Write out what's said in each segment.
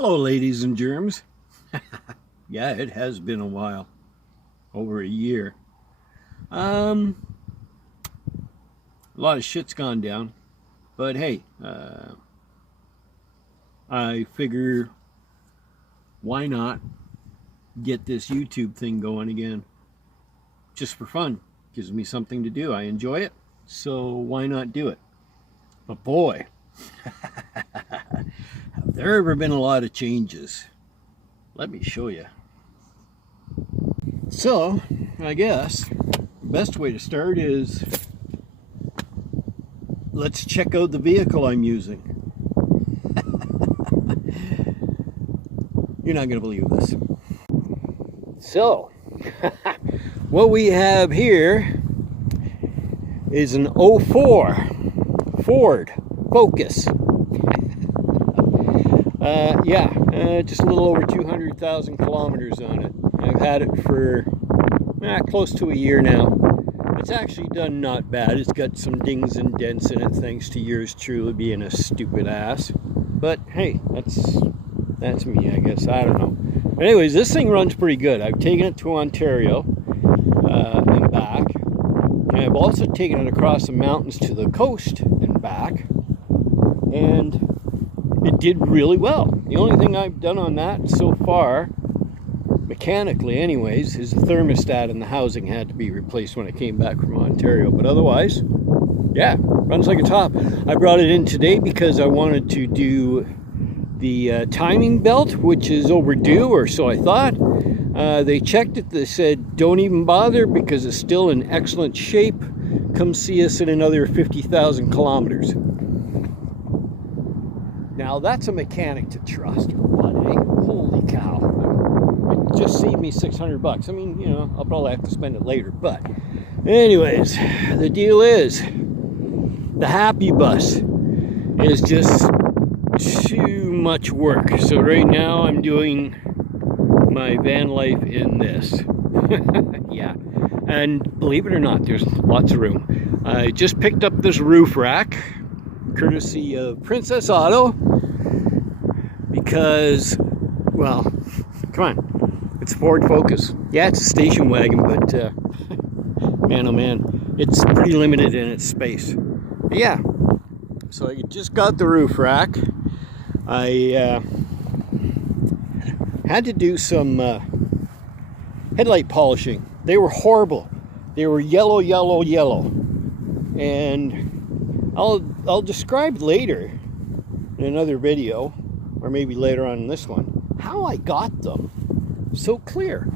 Hello, ladies and germs. Yeah, it has been a while. Over a year. A lot of shit's gone down. But hey, I figure why not get this YouTube thing going again? Just for fun. Gives me something to do. I enjoy it. So why not do it? But boy, have there ever been a lot of changes? Let me show you. So, I guess the best way to start is let's check out the vehicle I'm using. You're not going to believe this. So, what we have here is an '04 Ford Focus. Just a little over 200,000 kilometers on it. I've had it for close to a year now. It's actually done not bad. It's got some dings and dents in it, thanks to yours truly being a stupid ass. But hey, that's me, I guess. I don't know. But anyways, this thing runs pretty good. I've taken it to Ontario and back. And I've also taken it across the mountains to the coast and back. And it did really well. The only thing I've done on that so far, mechanically anyways, is the thermostat and the housing had to be replaced when I came back from Ontario. But otherwise, yeah, runs like a top. I brought it in today because I wanted to do the timing belt, which is overdue, or so I thought. They checked it. They said, don't even bother because it's still in excellent shape. Come see us in another 50,000 kilometers. Now that's a mechanic to trust, or what, eh? Holy cow. It just saved me $600. I mean, you know, I'll probably have to spend it later. But anyways, the deal is, the Happy Bus is just too much work. So right now I'm doing my van life in this. Yeah. And believe it or not, there's lots of room. I just picked up this roof rack, courtesy of Princess Auto, because, well, come on, it's a Ford Focus. Yeah, it's a station wagon, but man, oh man, it's pretty limited in its space. But yeah, so I just got the roof rack. I had to do some headlight polishing. They were horrible. They were yellow, yellow, yellow. And I'll describe later in another video, or maybe later on in this one, how I got them so clear.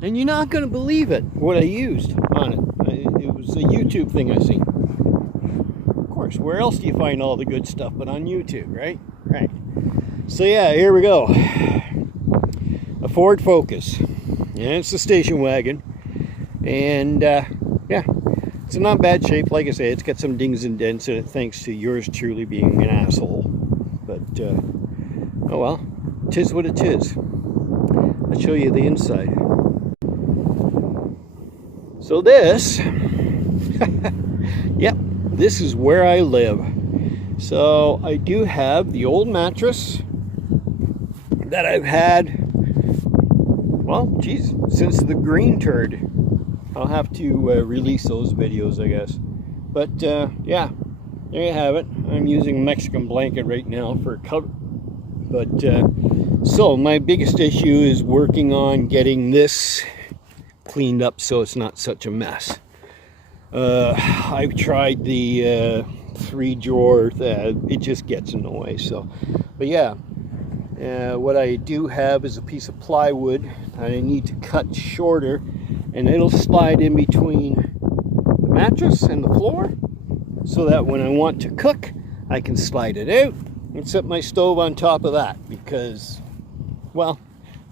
And you're not going to believe it, what I used on it. It was a YouTube thing I seen. Of course, where else do you find all the good stuff but on YouTube, right? Right. So yeah, here we go. A Ford Focus. And it's a station wagon. And yeah, it's in not bad shape. Like I say, it's got some dings and dents in it, thanks to yours truly being an asshole. But oh well, 'tis what it is. I'll show you the inside. So this, yep, this is where I live. So I do have the old mattress that I've had, well, geez, since the green turd. I'll have to release those videos, I guess. But yeah, there you have it. I'm using a Mexican blanket right now for cover. But so my biggest issue is working on getting this cleaned up so it's not such a mess. I've tried the 3-drawer, it just gets in the way. So, but yeah, what I do have is a piece of plywood I need to cut shorter, and it'll slide in between the mattress and the floor, so that when I want to cook, I can slide it out and set my stove on top of that, because, well,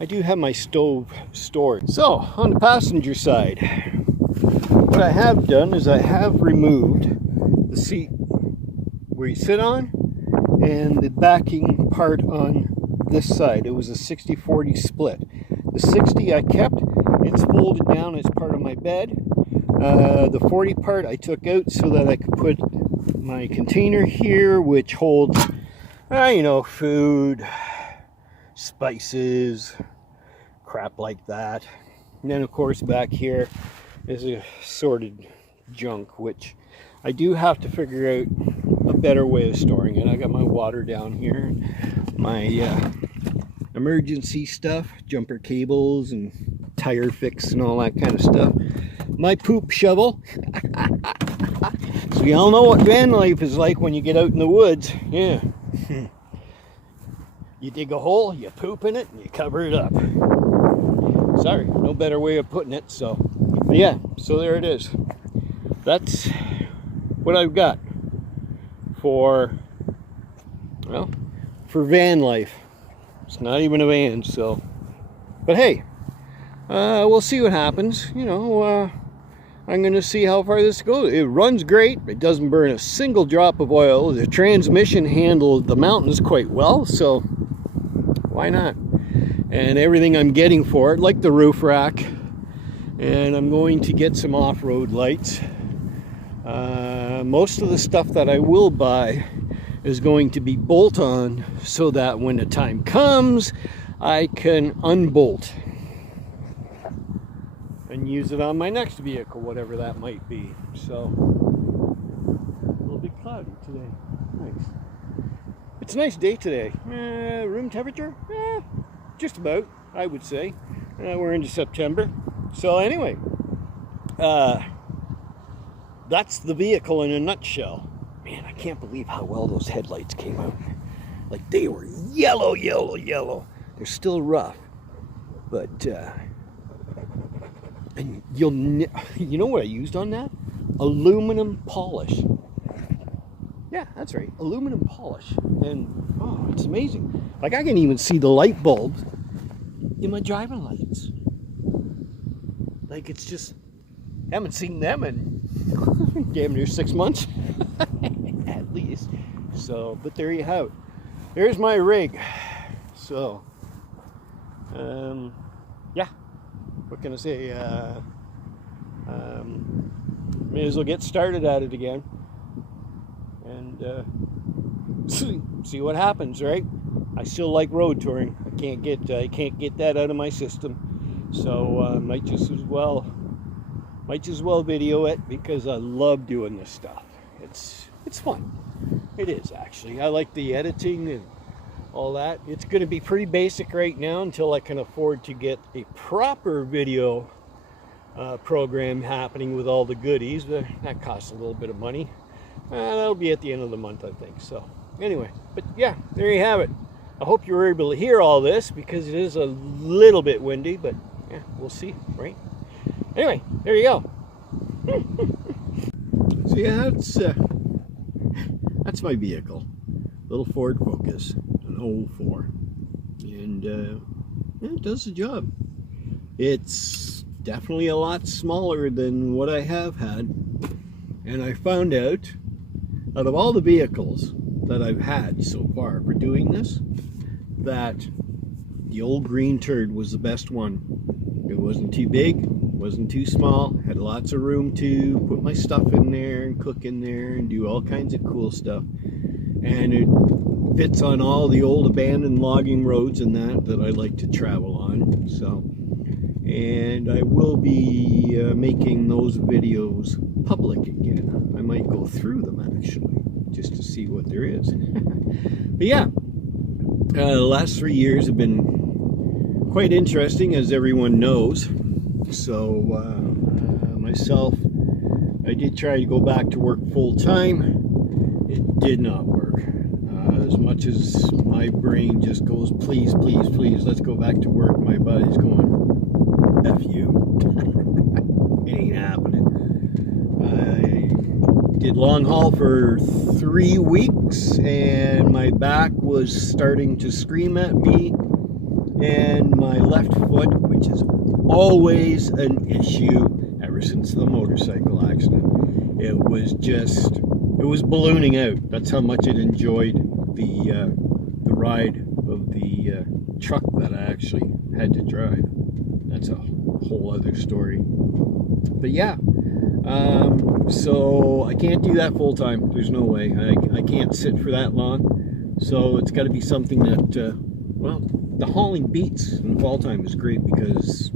I do have my stove stored. So, on the passenger side, what I have done is I have removed the seat where you sit on and the backing part on this side. It was a 60-40 split. The 60 I kept. It's folded down as part of my bed. The 40 part I took out so that I could put my container here, which holds, you know, food, spices, crap like that. And then of course back here is a sorted junk, which I do have to figure out a better way of storing it. I got my water down here, my emergency stuff, jumper cables and tire fix and all that kind of stuff. My poop shovel. So you all know what van life is like when you get out in the woods. Yeah. You dig a hole, you poop in it, and you cover it up. Sorry, no better way of putting it. So, but yeah, so there it is. That's what I've got for, well, for van life. It's not even a van, so. But hey, we'll see what happens. You know, I'm going to see how far this goes. It runs great. It doesn't burn a single drop of oil. The transmission handled the mountains quite well, so why not? And everything I'm getting for it, like the roof rack, and I'm going to get some off-road lights. Most of the stuff that I will buy is going to be bolt-on, so that when the time comes, I can unbolt and use it on my next vehicle, whatever that might be. So, a little bit cloudy today. Nice. It's a nice day today. Room temperature? Just about, I would say. We're into September. So anyway, that's the vehicle in a nutshell. Man, I can't believe how well those headlights came out. Like, they were yellow, yellow, yellow. They're still rough, but and you know what I used on that? Aluminum polish. Yeah, that's right, aluminum polish. And oh, it's amazing. Like, I can even see the light bulbs in my driving lights. Like, it's just, I haven't seen them in damn near 6 months at least. So, but there you have it. There's my rig. So, yeah, what can I say? May as well get started at it again and see what happens, right? I still like road touring. I can't get that out of my system. So might just as well video it, because I love doing this stuff. It's fun. It is, actually. I like the editing and all that. It's going to be pretty basic right now until I can afford to get a proper video program happening with all the goodies. That costs a little bit of money. That'll be at the end of the month, I think. So anyway, but yeah, there you have it. I hope you were able to hear all this, because it is a little bit windy, but yeah, we'll see, right? Anyway, there you go. So yeah, that's my vehicle. Little Ford Focus, an 04. And yeah, it does the job. It's definitely a lot smaller than what I have had. And I found out of all the vehicles that I've had so far for doing this, that the old green turd was the best one. It wasn't too big, wasn't too small, had lots of room to put my stuff in there and cook in there and do all kinds of cool stuff. And it fits on all the old abandoned logging roads and that I like to travel on. So, and I will be making those videos public again. I might go through them actually, just to see what there is. But yeah, the last 3 years have been quite interesting, as everyone knows. So myself, I did try to go back to work full-time. It did not work. As much as my brain just goes, please, please, please, let's go back to work, my body's going, F you. It ain't happening. I did long haul for 3 weeks, and my back was starting to scream at me, and my left foot, which is always an issue ever since the motorcycle accident, it was ballooning out. That's how much it enjoyed the ride of the truck that I actually had to drive. That's a whole other story. But yeah, so I can't do that full time. There's no way. I can't sit for that long. So it's got to be something that well, the hauling beats in fall time is great because,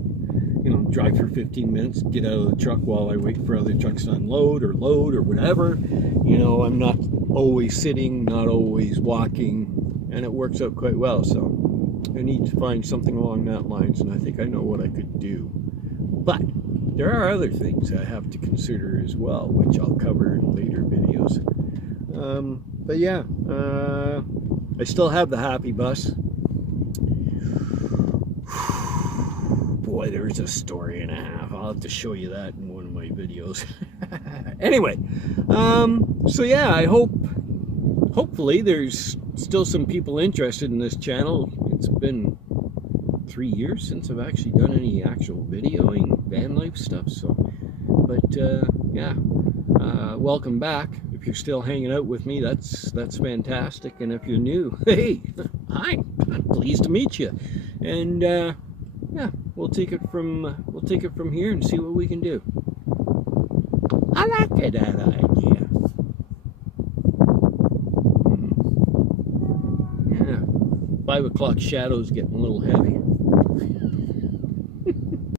you know, drive for 15 minutes, get out of the truck while I wait for other trucks to unload or load or whatever. You know, I'm not always sitting, not always walking, and it works out quite well. So I need to find something along that lines, and I think I know what I could do. But there are other things I have to consider as well, which I'll cover in later videos. But yeah, I still have the Happy Bus. Boy, there's a story and a half. I'll have to show you that in one of my videos. Anyway, so yeah, I hopefully there's still some people interested in this channel. It's been 3 years since I've actually done any actual videoing van life stuff, so, but yeah, welcome back. If you're still hanging out with me, that's fantastic. And if you're new, hey, hi, pleased to meet you. And yeah, we'll take it from here and see what we can do. I like that idea. Yeah, 5 o'clock shadow's getting a little heavy.